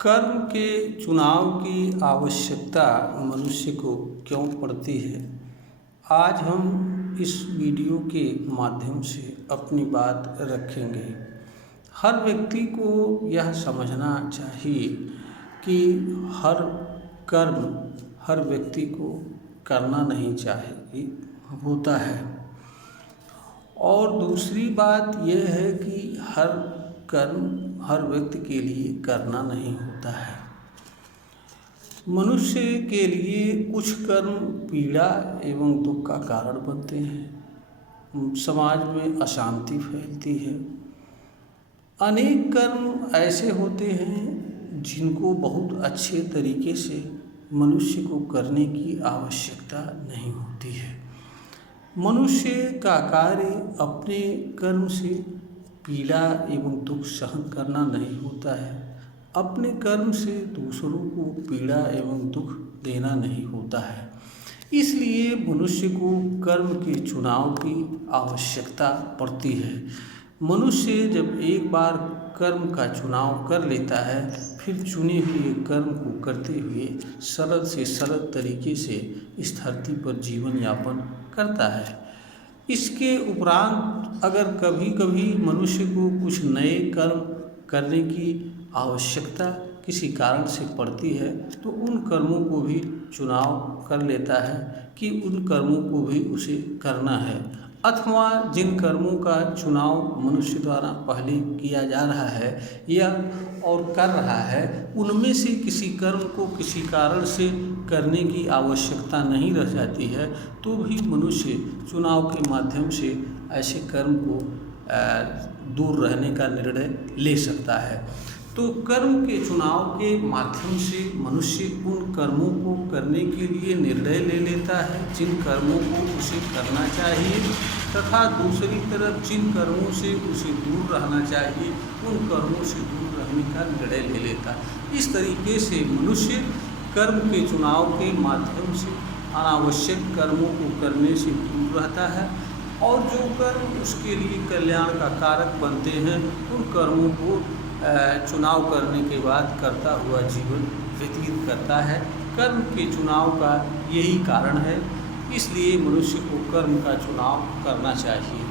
कर्म के चुनाव की आवश्यकता मनुष्य को क्यों पड़ती है? आज हम इस वीडियो के माध्यम से अपनी बात रखेंगे। हर व्यक्ति को यह समझना चाहिए कि हर कर्म हर व्यक्ति को करना नहीं चाहिए होता है। और दूसरी बात यह है कि हर कर्म हर व्यक्ति के लिए करना नहीं होता है। मनुष्य के लिए कुछ कर्म पीड़ा एवं दुख का कारण बनते हैं, समाज में अशांति फैलती है। अनेक कर्म ऐसे होते हैं जिनको बहुत अच्छे तरीके से मनुष्य को करने की आवश्यकता नहीं होती है। मनुष्य का कार्य अपने कर्म से पीड़ा एवं दुख सहन करना नहीं होता है। अपने कर्म से दूसरों को पीड़ा एवं दुख देना नहीं होता है। इसलिए मनुष्य को कर्म के चुनाव की आवश्यकता पड़ती है। मनुष्य जब एक बार कर्म का चुनाव कर लेता है, फिर चुने हुए कर्म को करते हुए सरल से सरल तरीके से इस धरती पर जीवन यापन करता है। इसके उपरांत अगर कभी कभी मनुष्य को कुछ नए कर्म करने की आवश्यकता किसी कारण से पड़ती है, तो उन कर्मों को भी चुनाव कर लेता है कि उन कर्मों को भी उसे करना है। अथवा जिन कर्मों का चुनाव मनुष्य द्वारा पहले किया जा रहा है या और कर रहा है, उनमें से किसी कर्म को किसी कारण से करने की आवश्यकता नहीं रह जाती है, तो भी मनुष्य चुनाव के माध्यम से ऐसे कर्म को दूर रहने का निर्णय ले सकता है। तो कर्म के चुनाव के माध्यम से मनुष्य उन कर्मों को करने के लिए निर्णय ले लेता है जिन कर्मों को उसे करना चाहिए, तथा दूसरी तरफ जिन कर्मों से उसे दूर रहना चाहिए उन कर्मों से दूर रहने का निर्णय ले लेता है। इस तरीके से मनुष्य कर्म के चुनाव के माध्यम से अनावश्यक कर्मों को करने से दूर रहता है, और जो कर्म उसके लिए कल्याण का कारक बनते हैं उन कर्मों को चुनाव करने के बाद करता हुआ जीवन व्यतीत करता है। कर्म के चुनाव का यही कारण है, इसलिए मनुष्य को कर्म का चुनाव करना चाहिए।